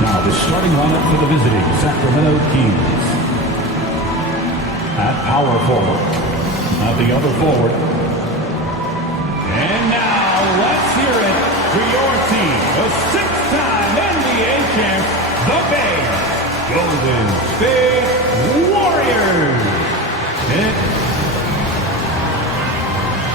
Now the starting lineup for the visiting Sacramento Kings. At power forward, the other forward. And now let's hear it for your team, the six-time NBA champs, the Bay Golden State Warriors.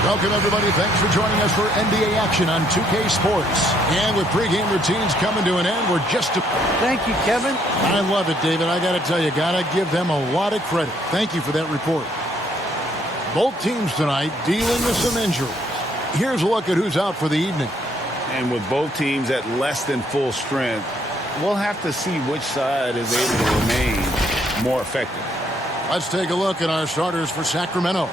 Welcome, everybody. Thanks for joining us for NBA action on 2K Sports. And with pregame routines coming to an end, we're just... Thank you, Kevin. I love it, David. I got to tell you, got to give them a lot of credit. Thank you for that report. Both teams tonight dealing with some injuries. Here's a look at who's out for the evening. And with both teams at less than full strength, we'll have to see which side is able to remain more effective. Let's take a look at our starters for Sacramento.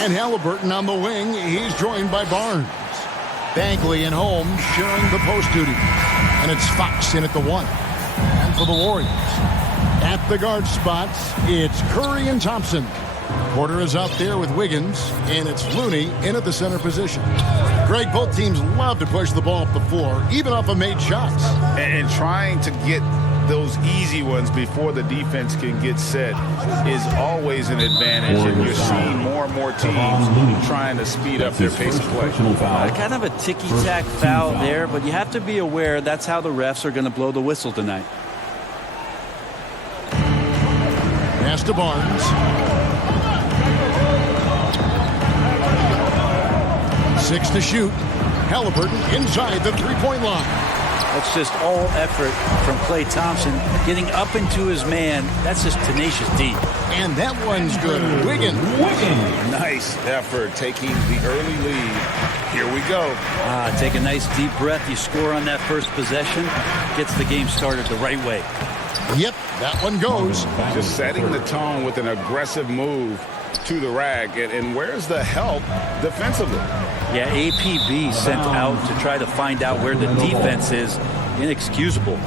And Halliburton on the wing. He's joined by Barnes. Bagley and Holmes sharing the post duty. And it's Fox in at the 1. And for the Warriors, at the guard spots, it's Curry and Thompson. Porter is out there with Wiggins, and it's Looney in at the center position. Greg, both teams love to push the ball up the floor, even off of made shots. And trying to get those easy ones before the defense can get set is always an advantage. And you're seeing more and more teams trying to speed up their pace of play. Kind of a ticky-tack foul there, but you have to be aware that's how the refs are going to blow the whistle tonight. Pass to Barnes. 6 to shoot. Halliburton inside the three-point line. That's just all effort from Klay Thompson. Getting up into his man, that's just tenacious D. And that one's good. Wiggins. Nice effort taking the early lead. Here we go. Take a nice deep breath. You score on that first possession. Gets the game started the right way. Yep, that one goes. Just setting the tone with an aggressive move to the rack. And where's the help defensively? Yeah, APB sent out to try to find out where the defense is. Inexcusable.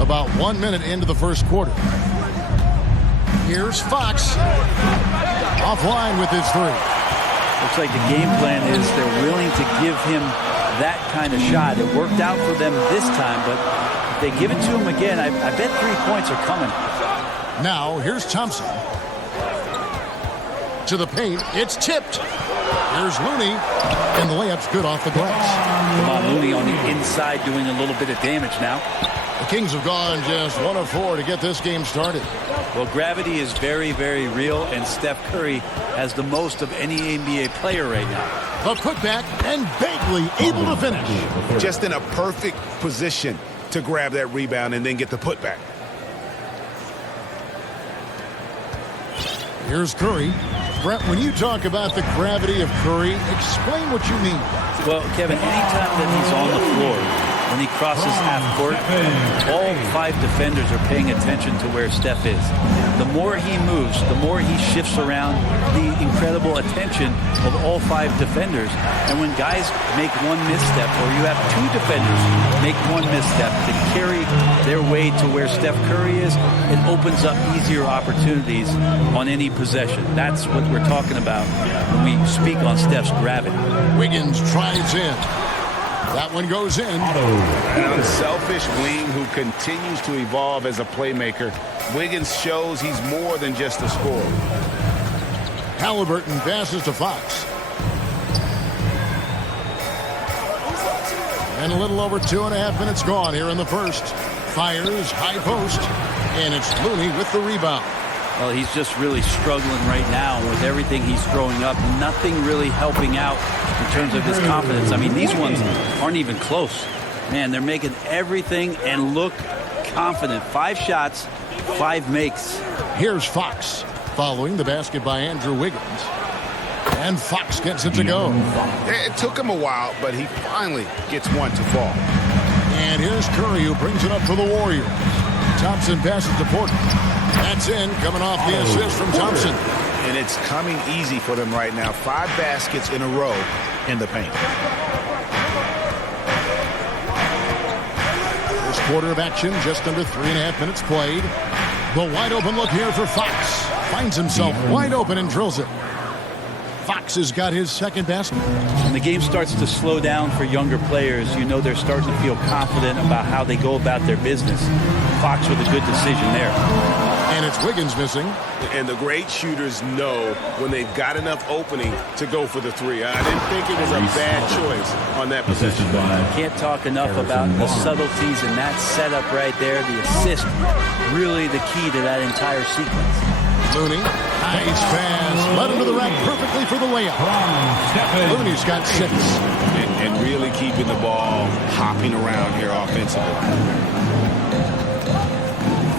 About 1 minute into the first quarter. Here's Fox. Offline with his three. Looks like the game plan is they're willing to give him that kind of shot. It worked out for them this time, but if they give it to him again, I bet 3 points are coming. Now, here's Thompson. To the paint, it's tipped. Here's Looney, and the layup's good off the glass. Come on, Looney on the inside doing a little bit of damage now. The Kings have gone just 1 of 4 to get this game started. Well, gravity is very, very real, and Steph Curry has the most of any NBA player right now. The putback, and Bagley able to finish. Just in a perfect position to grab that rebound and then get the putback. Here's Curry. Brett, when you talk about the gravity of Curry, explain what you mean. Well, Kevin, anytime that he's on the floor, when he crosses half court, all 5 defenders are paying attention to where Steph is. The more he moves, the more he shifts around, the incredible attention of all 5 defenders. And when guys make one misstep, or you have 2 defenders make one misstep to carry their way to where Steph Curry is, it opens up easier opportunities on any possession. That's what we're talking about when we speak on Steph's gravity. Wiggins tries in. That one goes in. An unselfish wing who continues to evolve as a playmaker. Wiggins shows he's more than just a scorer. Halliburton passes to Fox. And a little over 2.5 minutes gone here in the first. Fires, high post, and it's Looney with the rebound. Well, he's just really struggling right now with everything he's throwing up. Nothing really helping out in terms of his confidence. I mean, these ones aren't even close. Man, they're making everything and look confident. 5 shots, 5 makes. Here's Fox following the basket by Andrew Wiggins. And Fox gets it to go. It took him a while, but he finally gets one to fall. And here's Curry, who brings it up for the Warriors. Thompson passes to Porter. That's in, coming off the assist from Thompson. And it's coming easy for them right now. 5 baskets in a row in the paint. First quarter of action, just under 3.5 minutes played. The wide open look here for Fox. Finds himself wide open and drills it. Fox Fox has got his second basket. When the game starts to slow down for younger players, you know they're starting to feel confident about how they go about their business. Fox with a good decision there. And it's Wiggins missing. And the great shooters know when they've got enough opening to go for the three. I didn't think it was a bad choice on that possession. Can't talk enough about the subtleties in that setup right there. The assist, really the key to that entire sequence. Looney, nice pass. Led him to the rack perfectly for the layup. Looney's got 6. And really keeping the ball hopping around here offensively.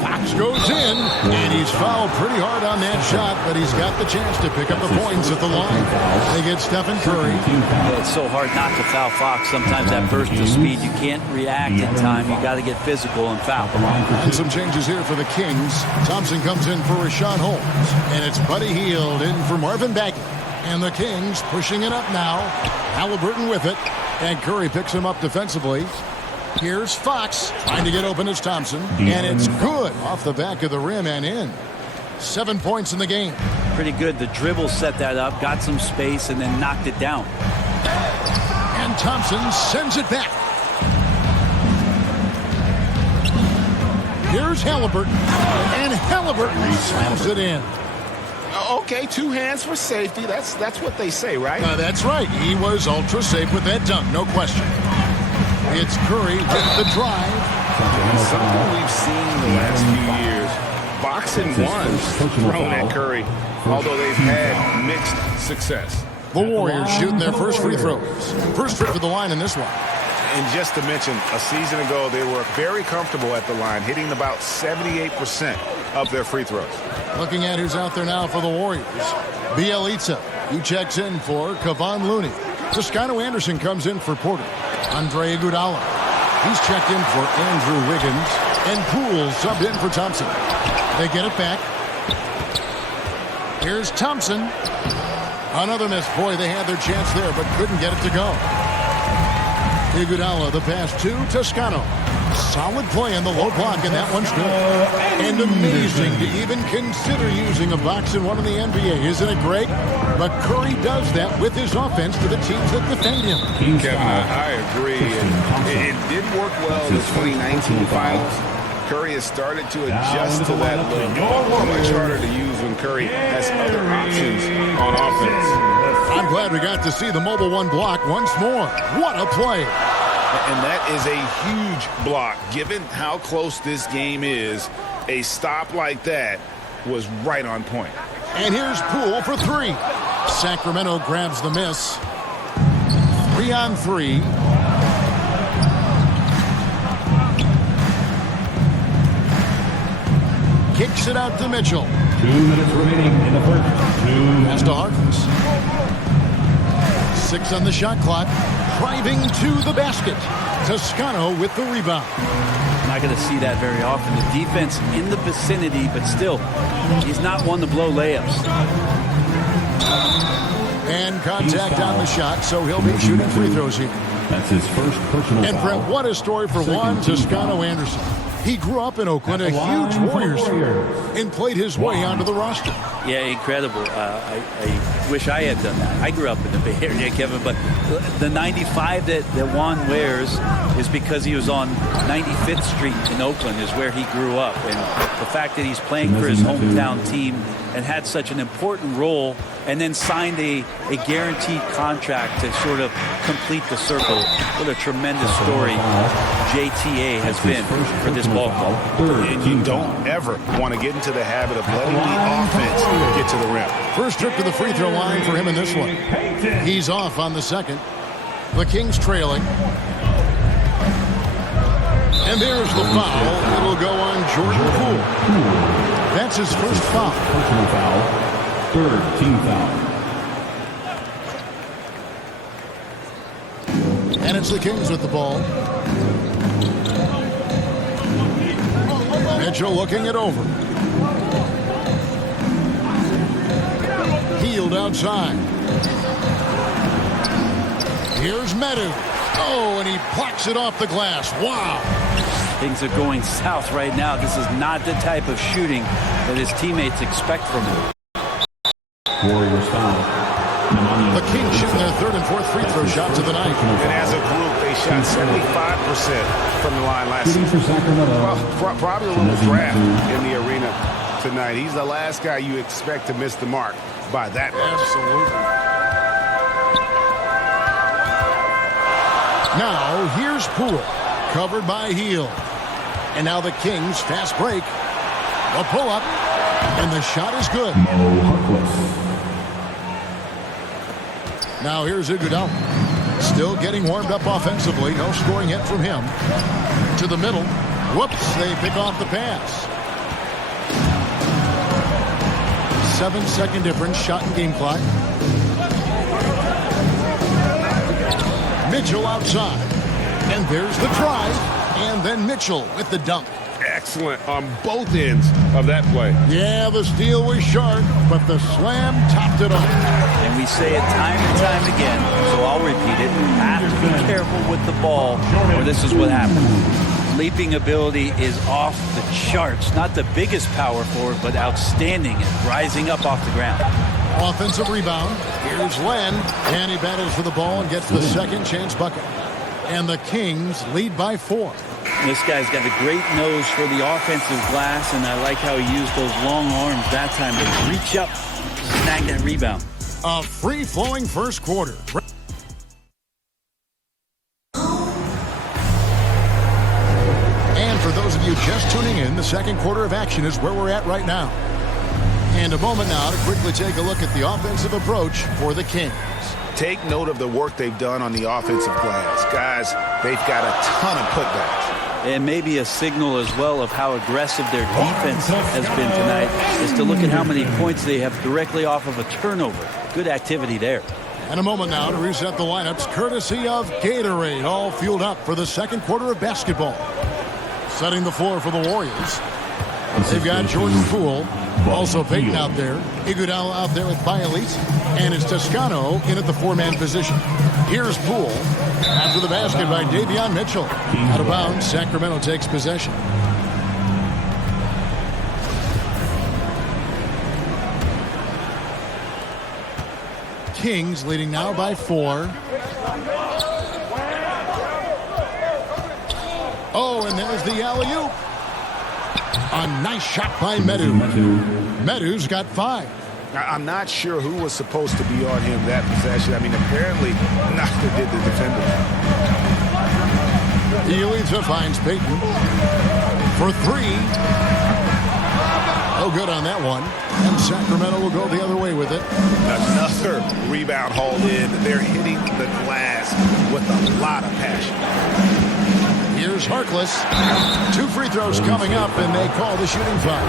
Fox goes in, and he's fouled pretty hard on that shot, but he's got the chance to pick up the points at the line. They get Stephen Curry. It's so hard not to foul Fox. Sometimes that burst of speed, you can't react in time. You got to get physical and foul. And some changes here for the Kings. Thompson comes in for Rashawn Holmes, and it's Buddy Hield in for Marvin Bagley. And the Kings pushing it up now. Halliburton with it, and Curry picks him up defensively. Here's Fox trying to get open as Thompson, and it's good off the back of the rim and in. 7 points in the game. Pretty good. The dribble set that up, got some space, and then knocked it down. And Thompson sends it back. Here's Halliburton, and Halliburton slams it in. Okay, 2 hands for safety. That's what they say, right? That's right. He was ultra safe with that dunk, no question. It's Curry with the drive. Something we've seen the last few years. Boxing ones thrown at Curry, although they've had mixed success. The Warriors shooting their first free throws. First trip to the line in this one. And just to mention, a season ago, they were very comfortable at the line, hitting about 78% of their free throws. Looking at who's out there now for the Warriors. Bielitsa, he checks in for Kevon Looney. Toscano Anderson comes in for Porter. Andre Iguodala, he's checked in for Andrew Wiggins. And Poole subbed in for Thompson. They get it back. Here's Thompson. Another miss. Boy, they had their chance there, but couldn't get it to go. Iguodala, the pass to Toscano. Solid play in the low block, and that one's good. And amazing to even consider using a box in one in the NBA, isn't it great? But Curry does that with his offense to the teams that defend him. Kevin, I agree. It did work well in the 2019 finals. Curry has started to adjust to that look. Much harder to use when Curry has other options on offense. I'm glad we got to see the Mobile One block once more. What a play. And that is a huge block. Given how close this game is, a stop like that was right on point. And here's Poole for 3. Sacramento grabs the miss. 3 on 3. Kicks it out to Mitchell. 2 minutes remaining in the first. Pass to Harkness. 6 on the shot clock. Driving to the basket. Toscano with the rebound. Not going to see that very often. The defense in the vicinity, but still, he's not one to blow layups. And contact on the shot, so he'll be shooting free throws here. That's his first personal And Brett, what a story for Juan Toscano Anderson. He grew up in Oakland, a huge Warriors fan, and played his way onto the roster. Yeah, incredible. I wish I had done that. I grew up in the Bay Area, Kevin, but the 95 that Juan wears is because he was on 95th Street in Oakland is where he grew up. And the fact that he's playing for his hometown team and had such an important role and then signed a guaranteed contract to sort of complete the circle. What a tremendous story JTA has been for this ball club. And you don't ever want to get into the habit of letting the offense get to the rim. First trip to the free throw line for him in this one. He's off on the second. The Kings trailing. And there's the foul. It'll go on Jordan Poole. That's his first foul. Personal foul. 3rd team foul. And it's the Kings with the ball. Mitchell looking it over. Hield outside. Here's Medu. Oh, and he blocks it off the glass. Wow. Things are going south right now. This is not the type of shooting that his teammates expect from him. Warriors foul. The Kings shooting their third and fourth free throw shots of the night. And as a group, they shot 75% from the line last season. Well, probably a little draft in the arena tonight. He's the last guy you expect to miss the mark by that much. Absolutely. Now, here's Poole, covered by Heel. And now the Kings, fast break. The pull-up, and the shot is good. Now here's Iguodala. Still getting warmed up offensively. No scoring yet from him. To the middle. Whoops, they pick off the pass. 7-second difference, shot and game clock. Mitchell outside. And there's the drive. And then Mitchell with the dunk. Excellent on both ends of that play. Yeah, the steal was sharp, but the slam topped it off. And we say it time and time again, so I'll repeat it. You have to be careful with the ball, or this is what happens. Leaping ability is off the charts. Not the biggest power forward, but outstanding at rising up off the ground. Offensive rebound. Here's Len. And he battles for the ball and gets the second chance bucket. And the Kings lead by 4. This guy's got a great nose for the offensive glass, and I like how he used those long arms that time to reach up, snag that rebound. A free-flowing first quarter. And for those of you just tuning in, the second quarter of action is where we're at right now. And a moment now to quickly take a look at the offensive approach for the Kings. Take note of the work they've done on the offensive glass. Guys, they've got a ton of putbacks. And maybe a signal as well of how aggressive their defense has been tonight is to look at how many points they have directly off of a turnover. Good activity there. And a moment now to reset the lineups courtesy of Gatorade, all fueled up for the second quarter of basketball. Setting the floor for the Warriors. They've got Jordan Poole, also Payton out there, Iguodala out there with Bialise, and it's Toscano in at the 4-man position. Here's Poole after the basket by Davion Mitchell. Out of bounds, Sacramento takes possession. Kings leading now by 4. Oh, and there's the alley-oop. A nice shot by Medu. Medu's got 5. I'm not sure who was supposed to be on him that possession. I mean, apparently, neither did the defender. Elisa finds Payton for 3. Oh, good on that one. And Sacramento will go the other way with it. Another rebound hauled in. They're hitting the glass with a lot of passion. Here's Harkless. 2 free throws coming up, and they call the shooting foul.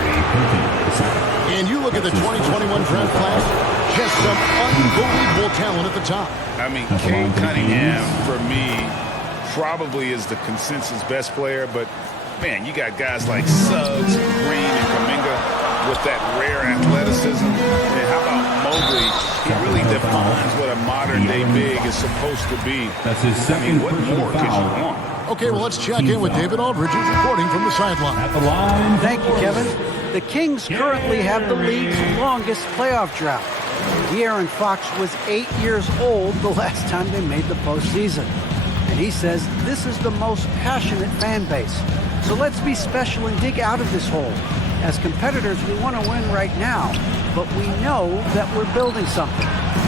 And you look at the 2021 draft class, just some unbelievable talent at the top. I mean, Cade Cunningham, for me, probably is the consensus best player. But, man, you got guys like Suggs, Green, and Kuminga with that rare athleticism. And how about Mobley? He really defines what a modern-day big is supposed to be. That's his second what more could you want? Okay, well, let's check in with David Aldridge, who's reporting from the sideline. At the line. Thank you, Kevin. The Kings currently have the league's longest playoff drought. De'Aaron Fox was 8 years old the last time they made the postseason. And he says this is the most passionate fan base. So let's be special and dig out of this hole. As competitors, we want to win right now, but we know that we're building something.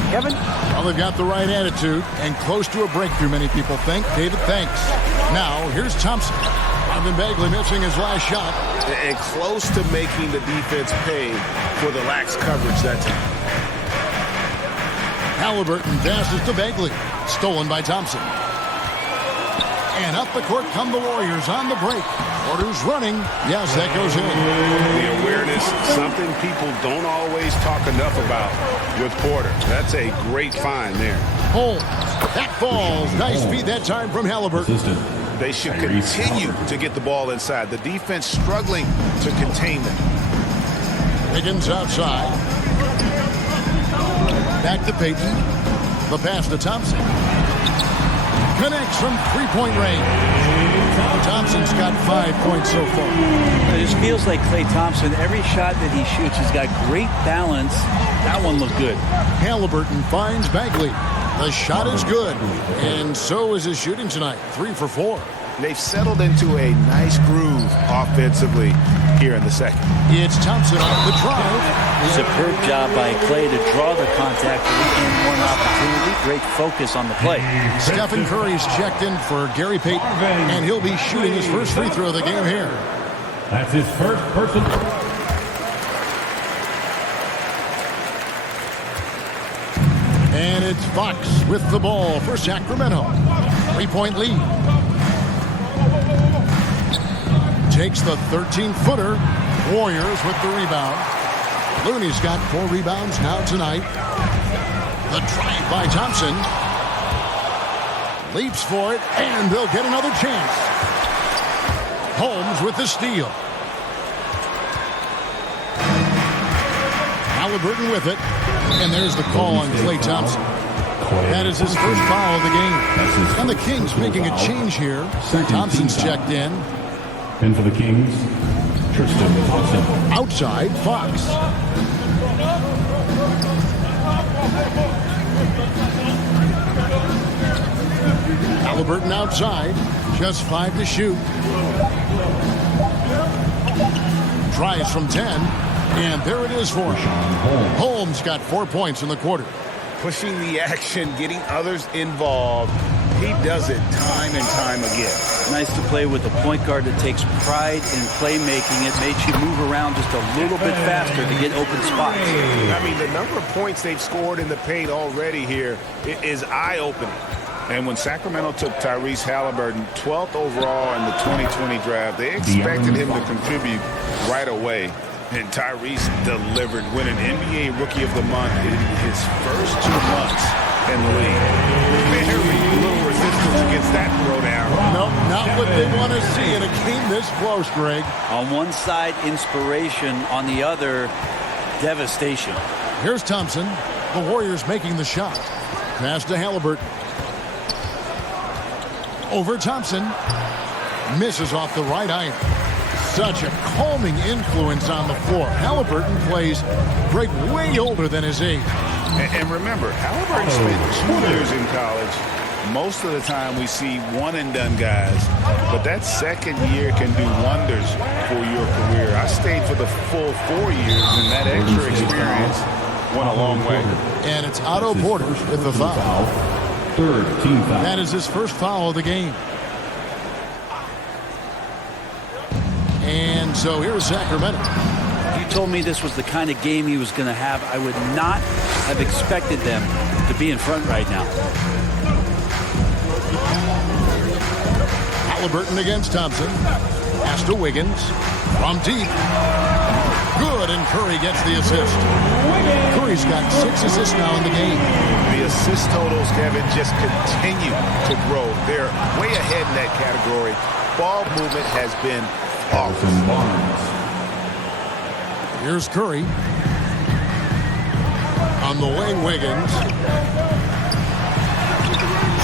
Kevin? Well, they've got the right attitude and close to a breakthrough, many people think. David, thanks. Now, here's Thompson. Marvin Bagley missing his last shot. And close to making the defense pay for the lax coverage that time. Halliburton passes to Bagley. Stolen by Thompson. And up the court come the Warriors on the break. Porter's running. Yes, that goes in. The awareness, something people don't always talk enough about with Porter. That's a great find there. Holmes. That falls. Nice feed that time from Halliburton. They should continue to get the ball inside. The defense struggling to contain them. Higgins outside. Back to Payton. The pass to Thompson. Connects from 3-point range. Thompson's got 5 points so far. It just feels like Klay Thompson, every shot that he shoots, he's got great balance. That one looked good. Halliburton finds Bagley. The shot is good, and so is his shooting tonight. 3 for 4. They've settled into a nice groove offensively here in the second. It's Thompson off the drive. Superb job by Klay to draw the contact and one opportunity. Great focus on the play. Stephen Curry's checked in for Gary Payton, and he'll be shooting his first free throw of the game here. That's his first personal. And it's Fox with the ball for Sacramento. 3-point lead. Takes the 13-footer. Warriors with the rebound. Looney's got 4 rebounds now tonight. The drive by Thompson. Leaps for it, and they'll get another chance. Holmes with the steal. Halliburton with it. And there's the call on Klay Thompson. That is his first foul of the game. And the Kings making a change here. Thompson's checked in. And for the Kings, Tristan Thompson. Outside, Fox. Halliburton outside. Just 5 to shoot. Tries from 10. And there it is for him. Holmes got 4 points in the quarter. Pushing the action, getting others involved. He does it time and time again. Nice to play with a point guard that takes pride in playmaking. It makes you move around just a little bit faster to get open spots. I mean, the number of points they've scored in the paint already here is eye-opening. And when Sacramento took Tyrese Halliburton 12th overall in the 2020 draft, they expected him to contribute right away. And Tyrese delivered, winning NBA Rookie of the Month in his first 2 months in the league. Very little resistance against that throwdown. Nope, not what they want to see in a game this close, Greg. On one side, inspiration. On the other, devastation. Here's Thompson. The Warriors making the shot. Pass to Halliburton. Over Thompson. Misses off the right iron. Such a calming influence on the floor. Halliburton plays Greg way older than his age. And remember, Halliburton spent 2 years in college. Most of the time we see one-and-done guys, but that second year can do wonders for your career. I stayed for the full 4 years, and that extra experience went a long way. And it's Otto Porter with the foul. Third team foul. That is his first foul of the game. And so here's Sacramento. If you told me this was the kind of game he was going to have, I would not have expected them to be in front right now. Halliburton against Thompson. Pass to Wiggins. From deep. Good, and Curry gets the assist. Curry's got 6 assists now in the game. The assist totals, Kevin, just continue to grow. They're way ahead in that category. Ball movement has been awesome. Here's Curry. On the wing, Wiggins.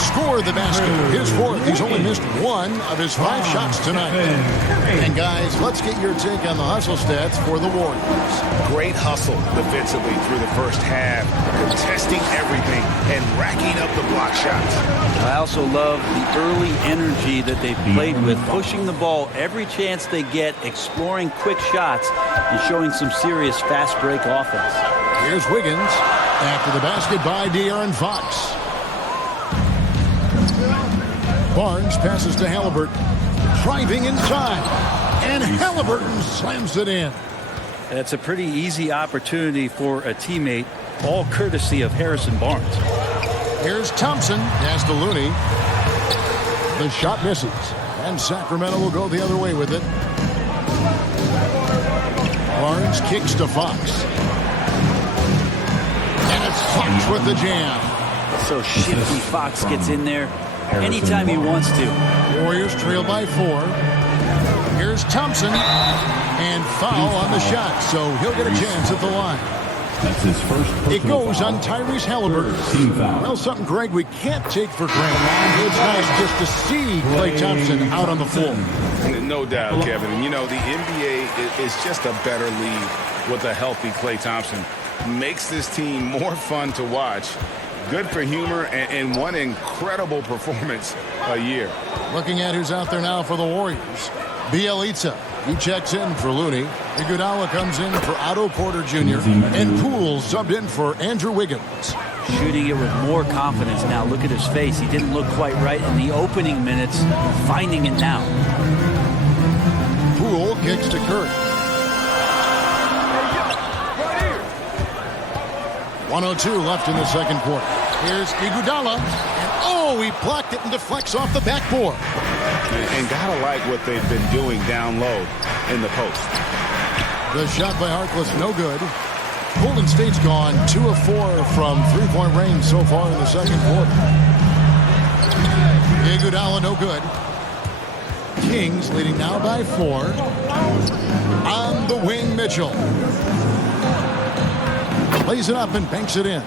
Scored the basket. His 4th. He's only missed 1 of his 5 shots tonight. And guys, let's get your take on the hustle stats for the Warriors. Great hustle defensively through the first half, contesting everything and racking up the block shots. I also love the early energy that they played with, pushing the ball every chance they get, exploring quick shots, and showing some serious fast break offense. Here's Wiggins after the basket by De'Aaron Fox. Barnes passes to Halliburton. Driving inside. And Halliburton slams it in. That's a pretty easy opportunity for a teammate, all courtesy of Harrison Barnes. Here's Thompson. Pass to Looney. The shot misses. And Sacramento will go the other way with it. Barnes kicks to Fox. And it's Fox with the jam. So shifty. Fox gets in there anytime he wants to. Warriors trail by 4. Here's Thompson. And foul on the shot, so he'll get a chance at the line. That's his first It goes foul. on Tyrese Halliburton. Team foul. Well, something, Greg, we can't take for granted. It's nice just to see Klay Thompson out on the floor. No doubt, Kevin. And, you know, the NBA is just a better league with a healthy Klay Thompson. Makes this team more fun to watch. Good for humor and one incredible performance a year. Looking at who's out there now for the Warriors. Bielitsa. He checks in for Looney. Iguodala comes in for Otto Porter Jr. And Poole subbed in for Andrew Wiggins. Shooting it with more confidence now. Look at his face. He didn't look quite right in the opening minutes. Finding it now. Poole kicks to Curry. 1:02 left in the second quarter. Here's Iguodala. And oh, he blocked it and deflects off the backboard. And gotta like what they've been doing down low in the post. The shot by Harkless, no good. Golden State's gone 2 of 4 from three-point range so far in the second quarter. Iguodala, no good. Kings leading now by 4. On the wing, Mitchell. Plays it up and banks it in.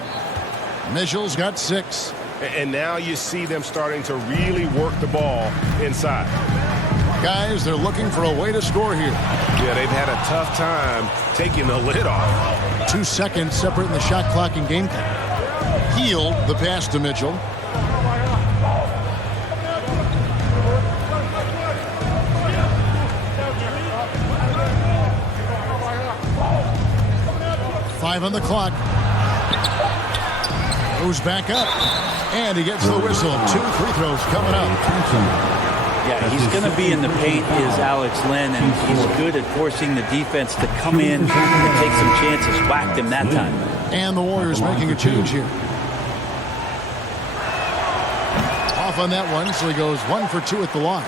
Mitchell's got 6. And now you see them starting to really work the ball inside. Guys, they're looking for a way to score here. Yeah, they've had a tough time taking the lid off. 2 seconds separating the shot clock and game time. Healed the pass to Mitchell. Five on the clock. Goes back up. And he gets the whistle. 2 free throws coming up. Yeah, he's going to be in the paint is Alex Len, and he's good at forcing the defense to come in and take some chances. Whacked him that time. And the Warriors making a change here. Off on that one, so he goes 1 for 2 at the line.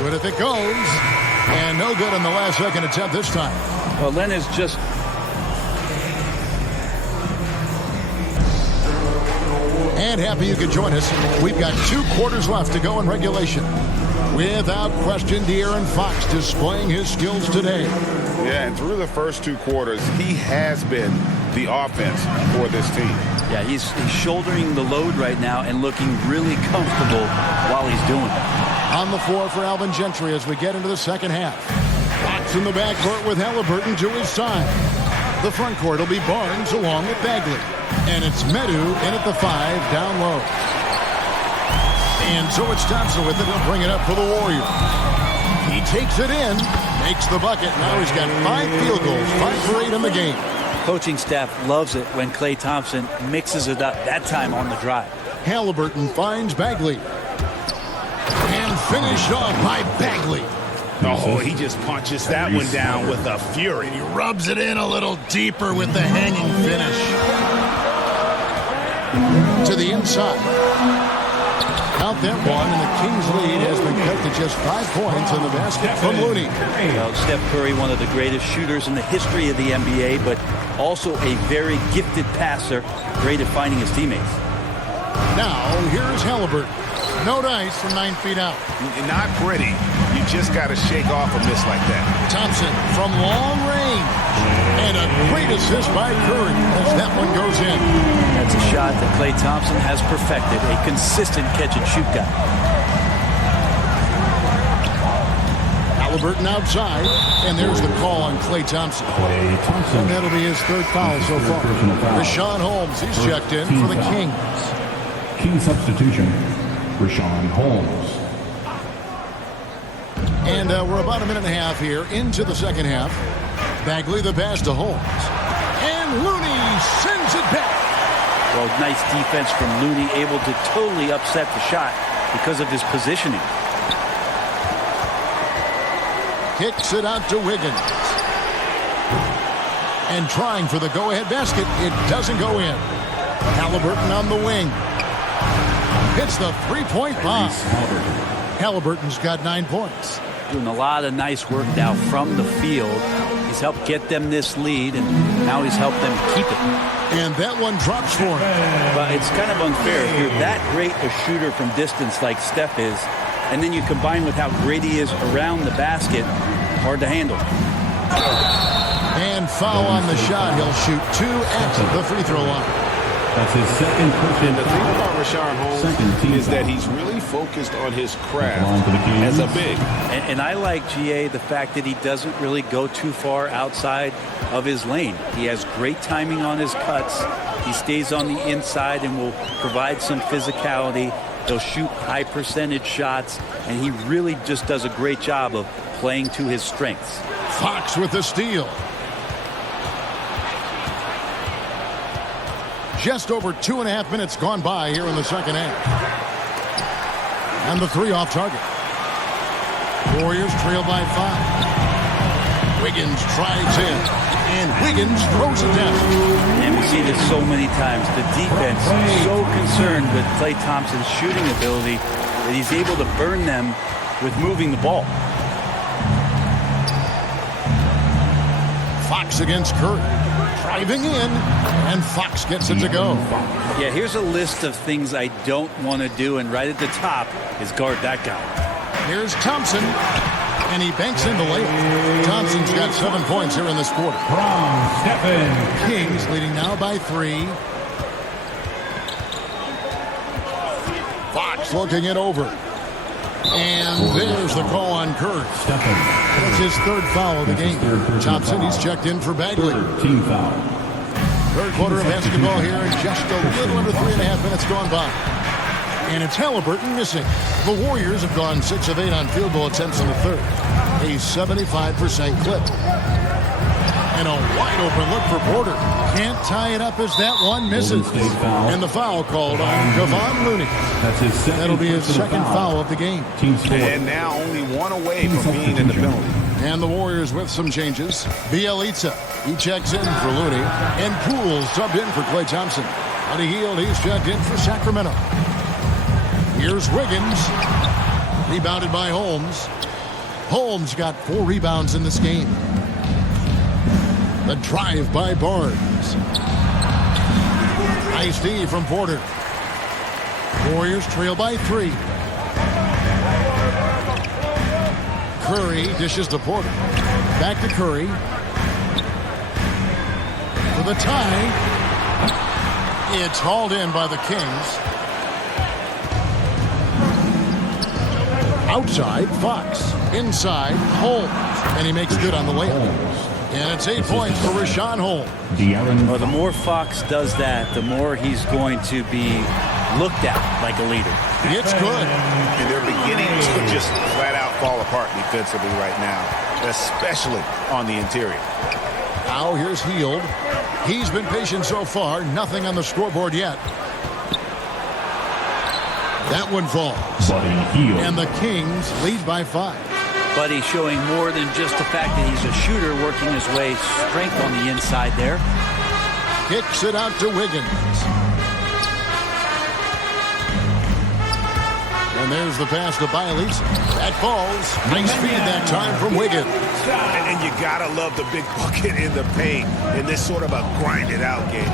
Good if it goes. And no good on the last second attempt this time. Well, Len is just... And happy you could join us. We've got 2 quarters left to go in regulation. Without question, De'Aaron Fox displaying his skills today. Yeah, and through the first 2 quarters, he has been the offense for this team. Yeah, he's shouldering the load right now and looking really comfortable while he's doing it. On the floor for Alvin Gentry as we get into the second half. Fox in the backcourt with Halliburton to his side. The front court will be Barnes along with Bagley. And it's Medu in at the 5 down low. And so it's Thompson with it. He'll bring it up for the Warriors. He takes it in, makes the bucket. Now he's got 5 field goals, 5 for 8 in the game. Coaching staff loves it when Klay Thompson mixes it up, that time on the drive. Halliburton finds Bagley. And finished off by Bagley. Oh, he just punches that one down with a fury. He rubs it in a little deeper with the hanging finish. To the inside. Count that one, and the Kings lead has been cut to just 5 points in the basket from Looney. Well, Steph Curry, one of the greatest shooters in the history of the NBA, but also a very gifted passer, great at finding his teammates. Now, here's Halliburton. No dice from 9 feet out. Not pretty. You just got to shake off a miss like that. Thompson from long range. And a great assist by Curry as that one goes in. That's a shot that Klay Thompson has perfected, a consistent catch-and-shoot guy. Halliburton outside, and there's the call on Klay Thompson. And that'll be his 3rd foul so far. Rashawn Holmes, he's checked in for the Kings. King substitution, Rashawn Holmes. And we're about a minute and a half here into the second half. Bagley the pass to Holmes. And Looney sends it back. Well, nice defense from Looney, able to totally upset the shot because of his positioning. Kicks it out to Wiggins. And trying for the go-ahead basket. It doesn't go in. Halliburton on the wing. Hits the 3-point bomb. Halliburton's got 9 points. Doing a lot of nice work now from the field. He's helped get them this lead, and now he's helped them keep it. And that one drops for him. But it's kind of unfair. If you're that great a shooter from distance like Steph is, and then you combine with how great he is around the basket, hard to handle. And foul on the shot. He'll shoot 2 at the free throw line. That's his second personal And the thing foul. about Rashawn Holmes is that he's really focused on his craft as a big. And I like GA the fact that he doesn't really go too far outside of his lane. He has great timing on his cuts. He stays on the inside and will provide some physicality. He'll shoot high percentage shots, and he really just does a great job of playing to his strengths. Fox with the steal. Just over 2.5 minutes gone by here in the second half. And the 3 off target. Warriors trail by 5. Wiggins tries in. And Wiggins throws it down. And we see this so many times. The defense is so concerned with Klay Thompson's shooting ability that he's able to burn them with moving the ball. Fox against Curry. Driving in. And Fox gets it to go. Yeah, here's a list of things I don't want to do, and right at the top is guard that guy. Here's Thompson. And he banks in the layup. Thompson's got 7 points here in this quarter. From Stephen. Kings leading now by 3. Fox looking it over. And there's the call on Curry. That's his 3rd foul of the game. Thompson, he's checked in for Bagley. Team foul. 3rd quarter of basketball here, and just a little under 3.5 minutes gone by. And it's Halliburton missing. The Warriors have gone 6 of 8 on field goal attempts in the 3rd. A 75% clip. And a wide open look for Porter. Can't tie it up as that one misses. And the foul called on Kevon Looney. That's his second. That'll be his second foul of the game. Team score. And now only 1 away from being in the penalty. And the Warriors with some changes. Bielitsa, he checks in for Looney. And Poole subbed in for Klay Thompson. Buddy Hield, he's checked in for Sacramento. Here's Wiggins. Rebounded by Holmes. Holmes got 4 rebounds in this game. The drive by Barnes. Nice D from Porter. Warriors trail by 3. Curry dishes to Porter. Back to Curry. For the tie. It's hauled in by the Kings. Outside, Fox. Inside, Holmes. And he makes good on the layup. And it's 8 points for Rashawn Holmes. Well, the more Fox does that, the more he's going to be looked at like a leader. It's good. And they're beginning to just flat out fall apart defensively right now, especially on the interior. Now here's Hield. He's been patient so far. Nothing on the scoreboard yet. That one falls. And the Kings lead by 5. Buddy showing more than just the fact that he's a shooter, working his way strength on the inside there. Kicks it out to Wiggins. And there's the pass to Bielitsa. That falls. Nice feed that time from Wiggins. And you gotta love the big bucket in the paint in this sort of a grinded out game.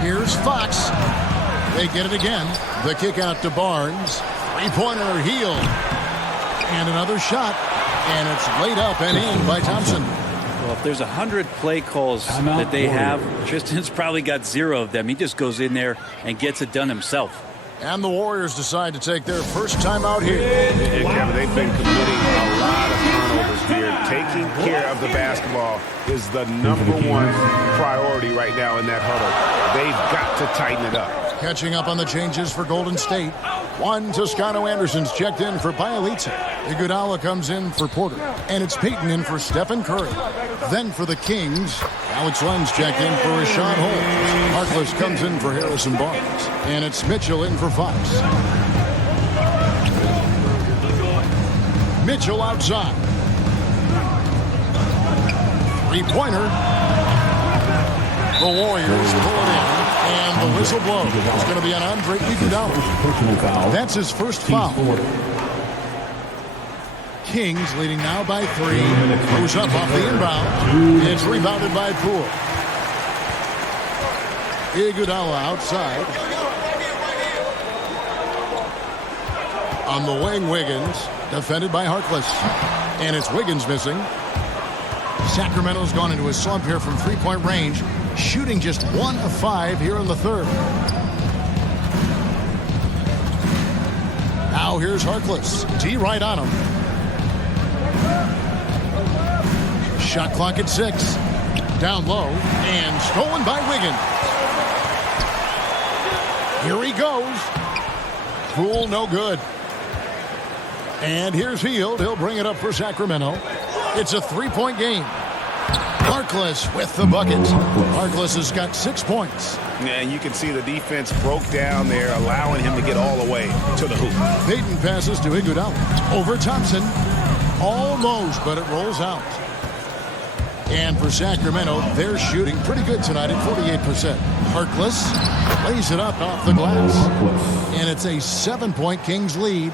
Here's Fox. They get it again. The kick out to Barnes. 3-pointer Hield. And another shot. And it's laid up and in by Thompson. Well, if there's 100 play calls that they have, Tristan's probably got 0 of them. He just goes in there and gets it done himself. And the Warriors decide to take their first time out here. Yeah, Kevin, they've been committing a lot of turnovers here. Taking care of the basketball is the #1 priority right now in that huddle. They've got to tighten it up. Catching up on the changes for Golden State. One, Toscano Anderson's checked in for Bielitsa. Iguodala comes in for Porter. And it's Payton in for Stephen Curry. Then for the Kings, Alex Len's checked in for Rashawn Holmes. Harkless comes in for Harrison Barnes. And it's Mitchell in for Fox. Mitchell outside. 3-pointer. The Warriors pull it in. And the whistle blows. It's going to be on Andre Iguodala. That's his first foul. Kings leading now by 3. Goes up off the inbound. It's rebounded by Poole. Iguodala outside. On the wing, Wiggins. Defended by Harkless. And it's Wiggins missing. Sacramento's gone into a slump here from three-point range, shooting just 1 of 5 here in the third. Now here's Harkless. D right on him. Shot clock at 6. Down low and stolen by Wiggins. Here he goes. Poole no good. And here's Hield. He'll bring it up for Sacramento. It's a 3-point game. Harkless with the bucket. Harkless has got 6 points. Yeah, and you can see the defense broke down there, allowing him to get all the way to the hoop. Payton passes to Iguodala. Over Thompson. Almost, but it rolls out. And for Sacramento, they're shooting pretty good tonight at 48%. Harkless lays it up off the glass. And it's a 7-point Kings lead.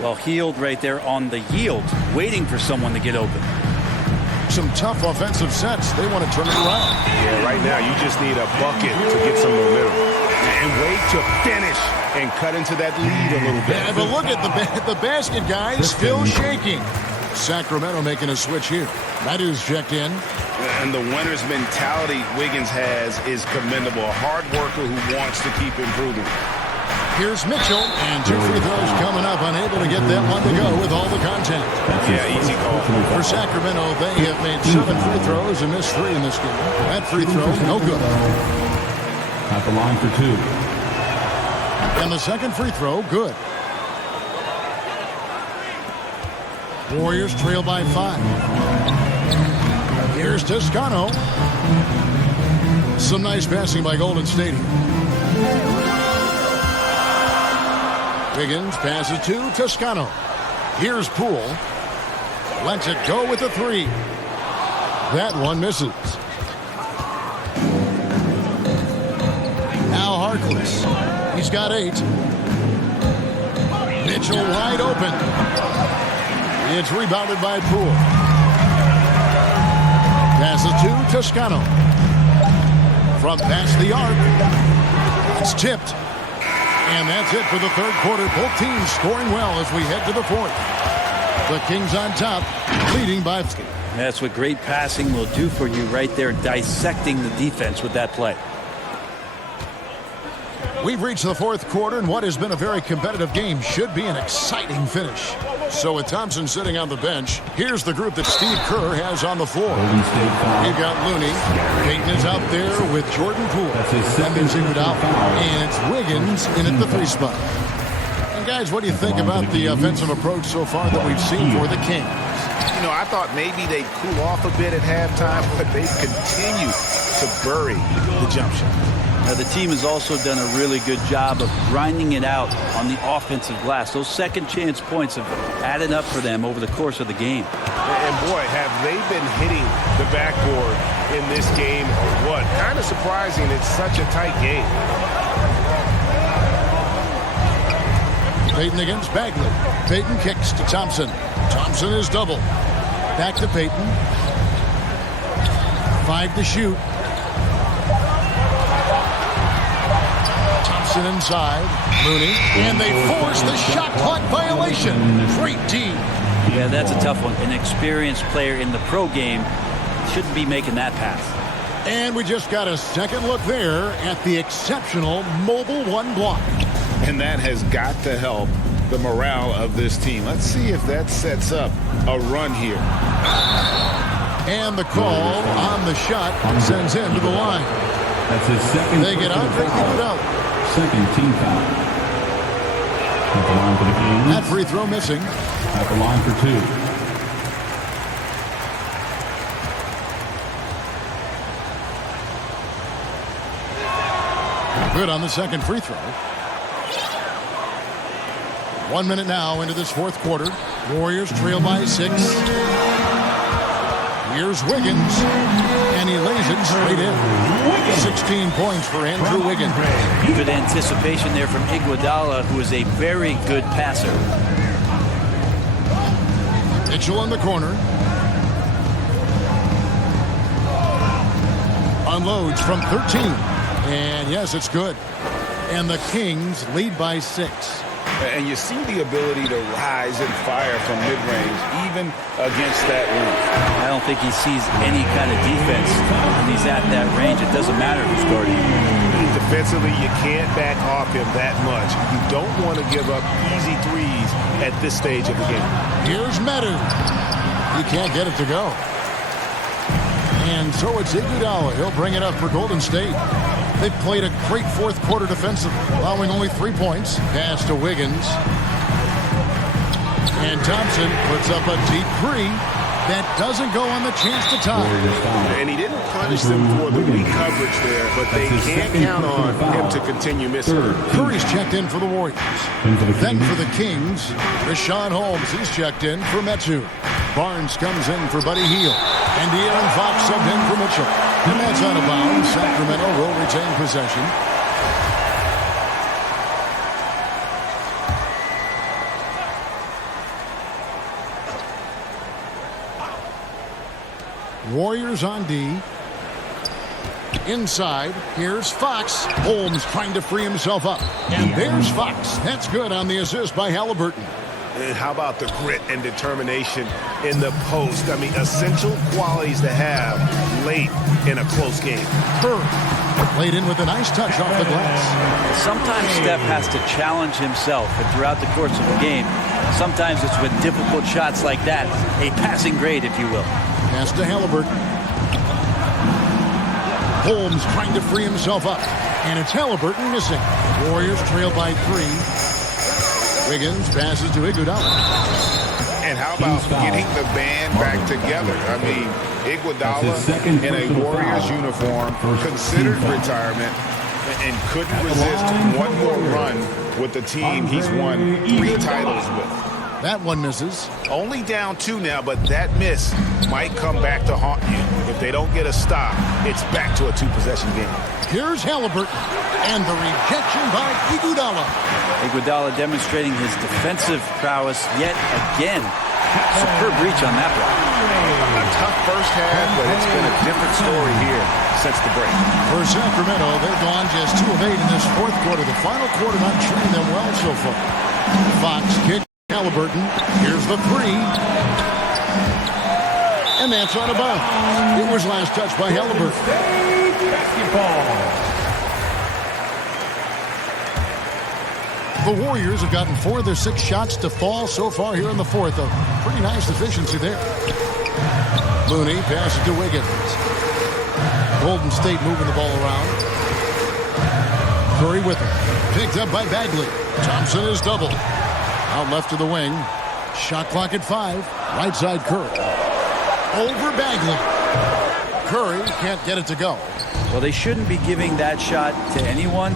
Well, Hield right there on the yield, waiting for someone to get open. Some tough offensive sets. They want to turn it around. Yeah, right now you just need a bucket to get some momentum. And wait to finish and cut into that lead a little bit. Yeah, but look at the basket, guys. Still shaking. Sacramento making a switch here. Madu's checked in. And the winner's mentality Wiggins has is commendable. A hard worker who wants to keep improving. Here's Mitchell, and 2 free throws coming up, unable to get that one to go with all the contact. Yeah, easy call. For Sacramento, they have made 7 free throws and missed 3 in this game. That free throw, no good. At the line for 2. And the second free throw, good. Warriors trail by 5. Here's Toscano. Some nice passing by Golden State here. Wiggins passes to Toscano. Here's Poole. Lets it go with a 3. That one misses. Now Harkless. He's got 8. Mitchell wide open. It's rebounded by Poole. Passes to Toscano. From past the arc. It's tipped. And that's it for the third quarter. Both teams scoring well as we head to the fourth. The Kings on top, leading by... That's what great passing will do for you right there, dissecting the defense with that play. We've reached the fourth quarter, and what has been a very competitive game should be an exciting finish. So with Thompson sitting on the bench, here's the group that Steve Kerr has on the floor. You've got Looney. Payton is out there with Jordan Poole. And there's Iguodala. And it's Wiggins in at the 3 spot. And guys, what do you think about the offensive approach so far that we've seen for the Kings? You know, I thought maybe they'd cool off a bit at halftime, but they continue to bury the jump shot. Now, the team has also done a really good job of grinding it out on the offensive glass. Those second chance points have added up for them over the course of the game. And boy, have they been hitting the backboard in this game or what? Kind of surprising it's such a tight game. Payton against Bagley. Payton kicks to Thompson. Thompson is double. Back to Payton. 5 to shoot. Thompson inside. Looney. And they force the shot clock violation. Great D. Yeah, that's a tough one. An experienced player in the pro game shouldn't be making that pass. And we just got a second look there at the exceptional mobile 1 block. And that has got to help the morale of this team. Let's see if that sets up a run here. And the call on the shot sends him to the line. That's his second. They get out, they get it out. Second team foul. At the line for the Kings. That free throw missing. At the line for 2. Good on the second free throw. 1 minute now into this fourth quarter. Warriors trail by 6. Here's Wiggins, and he lays it straight in. 16 points for Andrew Wiggins. Good anticipation there from Iguodala, who is a very good passer. Mitchell in the corner. Unloads from 13. And yes, it's good. And the Kings lead by 6. And you see the ability to rise and fire from mid-range, even against that range. I don't think he sees any kind of defense when he's at that range. It doesn't matter who's guarding him. Defensively, you can't back off him that much. You don't want to give up easy threes at this stage of the game. Here's Medu. He can't get it to go. And so it's Iguodala. He'll bring it up for Golden State. They've played a great fourth quarter defensively, allowing only 3 points. Pass to Wiggins. And Thompson puts up a deep three. That doesn't go on the chance to tie. And he didn't punish them for the weak coverage there, but they can't count on him to continue missing. Curry's checked in for the Warriors. Then for the Kings, Rashawn Holmes, he's checked in for Metu. Barnes comes in for Buddy Hield. And De'Aaron Fox subbed in for Mitchell. And that's out of bounds. Sacramento will retain possession. Warriors on D. Inside, here's Fox. Holmes trying to free himself up. And there's Fox. That's good on the assist by Halliburton. And how about the grit and determination in the post? I mean, essential qualities to have late in a close game. Curry laid in with a nice touch off the glass. Sometimes Steph has to challenge himself, and throughout the course of the game, sometimes it's with difficult shots like that, a passing grade, if you will. Pass to Halliburton. Holmes trying to free himself up. And it's Halliburton missing. Warriors trail by 3. Wiggins passes to Iguodala. And how about getting the band back together? I mean, Iguodala in a Warriors uniform, considered retirement, and couldn't resist one more run with the team he's won 3 titles with. That one misses. Only down 2 now, but that miss might come back to haunt you. If they don't get a stop, it's back to a 2-possession game. Here's Halliburton. And the rejection by Iguodala. Iguodala demonstrating his defensive prowess yet again. Superb reach on that block. A tough first half, but it's been a different story here since the break. For Sacramento, they've gone just 2 of 8 in this fourth quarter. The final quarter not treating them well so far. Fox kick. Halliburton, here's the 3. And that's out of bounds. It was last touched by Halliburton. The Warriors have gotten 4 of their 6 shots to fall so far here in the fourth. A pretty nice efficiency there. Looney passes to Wiggins. Golden State moving the ball around. Curry with him. Picked up by Bagley. Thompson is doubled. Out left to the wing. Shot clock at 5. Right side Curry. Over Bagley. Curry can't get it to go. Well, they shouldn't be giving that shot to anyone,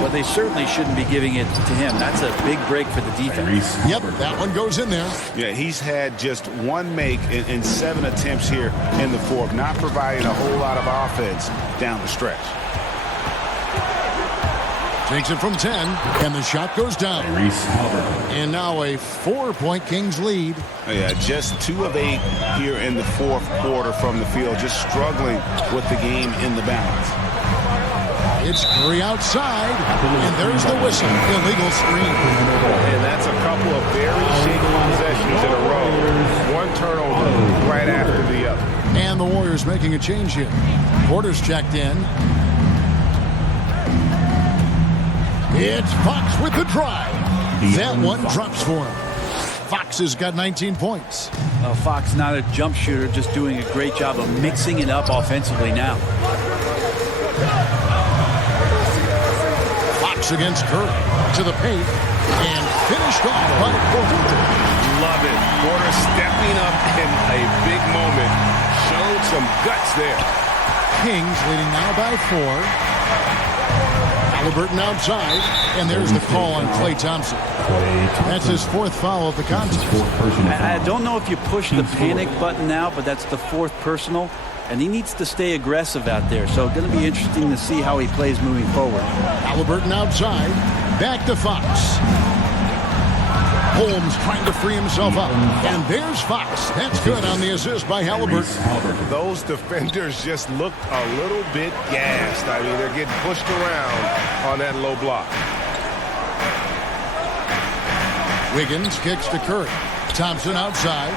but they certainly shouldn't be giving it to him. That's a big break for the defense. Yep, that one goes in there. Yeah, he's had just 1 make in 7 attempts here in the fourth, not providing a whole lot of offense down the stretch. Takes it from 10, and the shot goes down. And now a 4-point Kings lead. Yeah, just 2 of 8 here in the fourth quarter from the field, just struggling with the game in the balance. It's Curry outside, and there's the whistle. Illegal screen. And that's a couple of very shaky possessions in a row. 1 turnover right after the other. And the Warriors making a change here. Porter's checked in. It's Fox with the drive. That one drops for him. Fox has got 19 points. Fox not a jump shooter, just doing a great job of mixing it up offensively now. Fox against Curry to the paint and finished off by Porter. Love it. Porter stepping up in a big moment. Showed some guts there. Kings leading now by 4. Halliburton outside, and there's the call on Klay Thompson. That's his 4th foul of the contest. I don't know if you push the panic button now, but that's the 4th personal, and he needs to stay aggressive out there. So going to be interesting to see how he plays moving forward. Halliburton outside, back to Fox. Holmes trying to free himself up, and there's Fox. That's good on the assist by Halliburton. Those defenders just look a little bit gassed. I mean, they're getting pushed around on that low block. Wiggins kicks to Curry. Thompson outside.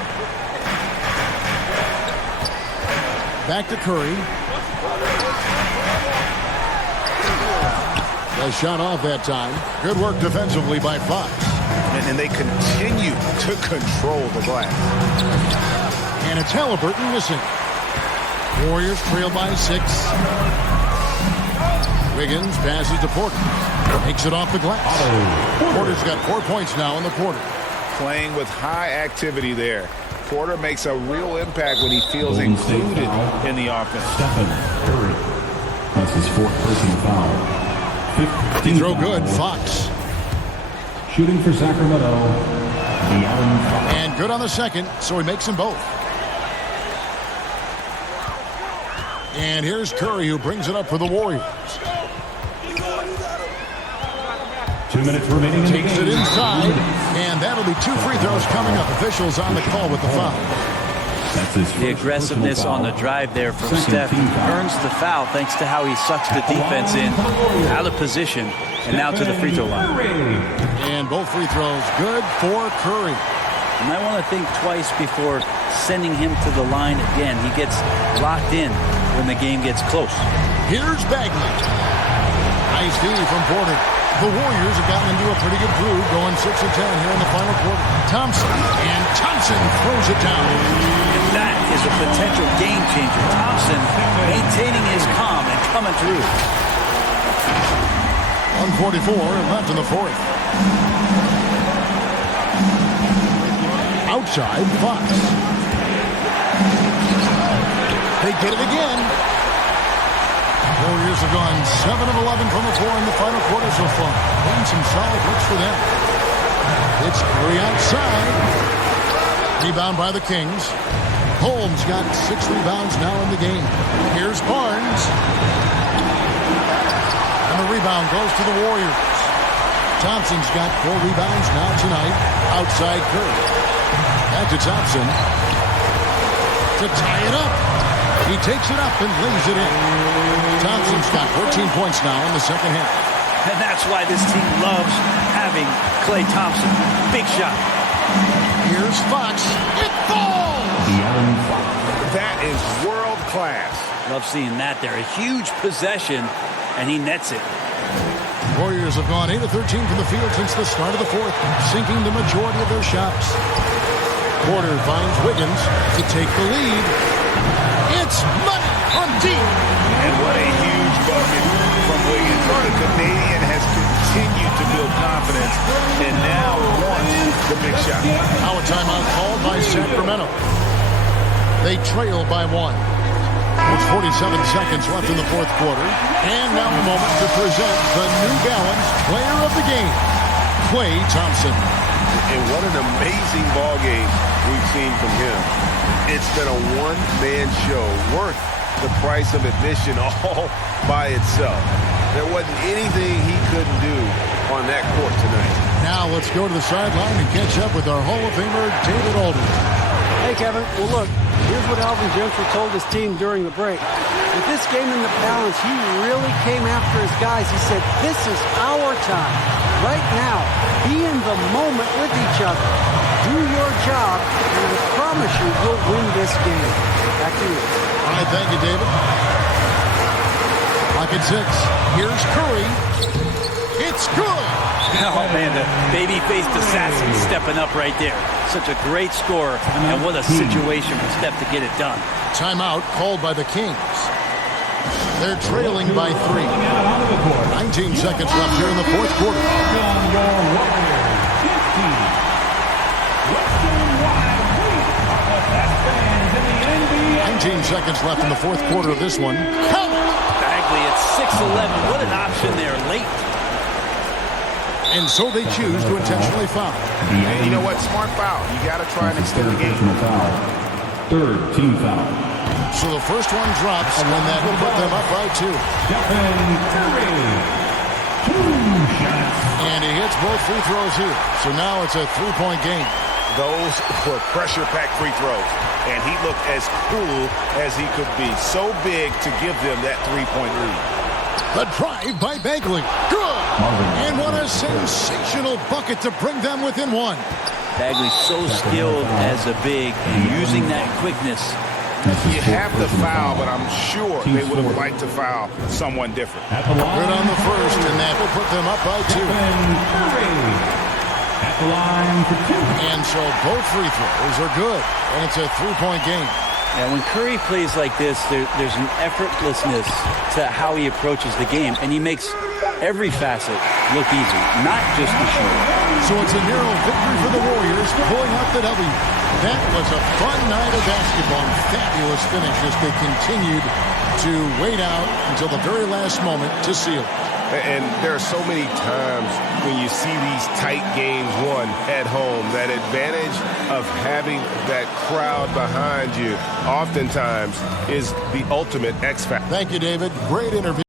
Back to Curry. A shot off that time. Good work defensively by Fox. And they continue to control the glass. And it's Halliburton missing. Warriors trail by 6. Wiggins passes to Porter. Takes it off the glass. Porter's got 4 points now in the quarter. Playing with high activity there. Porter makes a real impact when he feels included in the offense. Stephen Curry. That's his 4th personal foul. He throw good. Fox. Shooting for Sacramento. De'Aaron Fox. And good on the second, so he makes them both. And here's Curry, who brings it up for the Warriors. 2 minutes remaining. Takes it inside, and that'll be 2 free throws coming up. Officials on the call with the foul. The aggressiveness on the drive there from Steph earns the foul thanks to how he sucks the defense in, out of position, and now to the free throw line. And both free throws good for Curry. You might want to think twice before sending him to the line again. He gets locked in when the game gets close. Here's Bagley. Nice D from Porter. The Warriors have gotten into a pretty good groove, going 6 of 10 here in the final quarter. Thompson throws it down. And that is a potential game changer. Thompson maintaining his calm and coming through. 1:44 left in the fourth. Outside, Fox. They get it again. Warriors have gone 7 of 11 from the floor in the final quarter so far. And some solid looks for them. It's Curry outside. Rebound by the Kings. Holmes got 6 rebounds now in the game. Here's Barnes. And the rebound goes to the Warriors. Thompson's got 4 rebounds now tonight. Outside Curry. Back to Thompson. To tie it up. He takes it up and lays it in. Thompson's got 14 points now in the second half. And that's why this team loves having Klay Thompson. Big shot. Here's Fox. It falls! De'Aaron Fox. That is world class. Love seeing that there. A huge possession, and he nets it. Warriors have gone 8 of 13 from the field since the start of the fourth, sinking the majority of their shots. Porter finds Wiggins to take the lead. It's money from deep. And what a huge bucket from Wiggins. The Canadian has continued to build confidence and now wants the big shot. Now a timeout called by Sacramento. They trail by 1. With 47 seconds left in the fourth quarter. And now a moment to present the New Balance player of the game, Klay Thompson. And what an amazing ball game we've seen from him. It's been a one-man show worth the price of admission all by itself. There wasn't anything he couldn't do on that court tonight. Now let's go to the sideline and catch up with our Hall of Famer, David Aldridge. Hey, Kevin. Well, look, here's what Alvin Gentry told his team during the break. With this game in the balance, he really came after his guys. He said, this is our time. Right now, be in the moment with each other. Do your job, and I promise you we'll win this game. Back to you. All right, thank you, David. Clock at 6. Here's Curry. It's good. Oh, man, the baby-faced assassin stepping up right there. Such a great score, and what a situation for Steph to get it done. Timeout called by the Kings. They're trailing by 3. 19 seconds left here in the fourth quarter. 19 seconds left in the fourth quarter of this one. Bagley at 6'11". What an option there, late. And so they choose to intentionally foul. And you know what? Smart foul. You got to try and extend the game. Third team foul. So the first one drops, and that will put them up by 2. And he hits both free throws here. So now it's a 3-point game. Those were pressure-packed free throws. And he looked as cool as he could be. So big to give them that 3-point lead. The drive by Bagley. Good. And what a sensational bucket to bring them within one. Bagley's so skilled as a big, using that quickness. You have to foul, but I'm sure they would have liked to foul someone different. Good on the first, and that will put them up by 2. At the line for 2. And so both free throws are good, and it's a 3-point game. Yeah, when Curry plays like this, there's an effortlessness to how he approaches the game, and he makes every facet look easy, not just the shooting. So it's a narrow victory for the Warriors, pulling out the W. That was a fun night of basketball. Fabulous finish as they continued to wait out until the very last moment to seal. And there are so many times when you see these tight games won at home, that advantage of having that crowd behind you oftentimes is the ultimate X factor. Thank you, David. Great interview.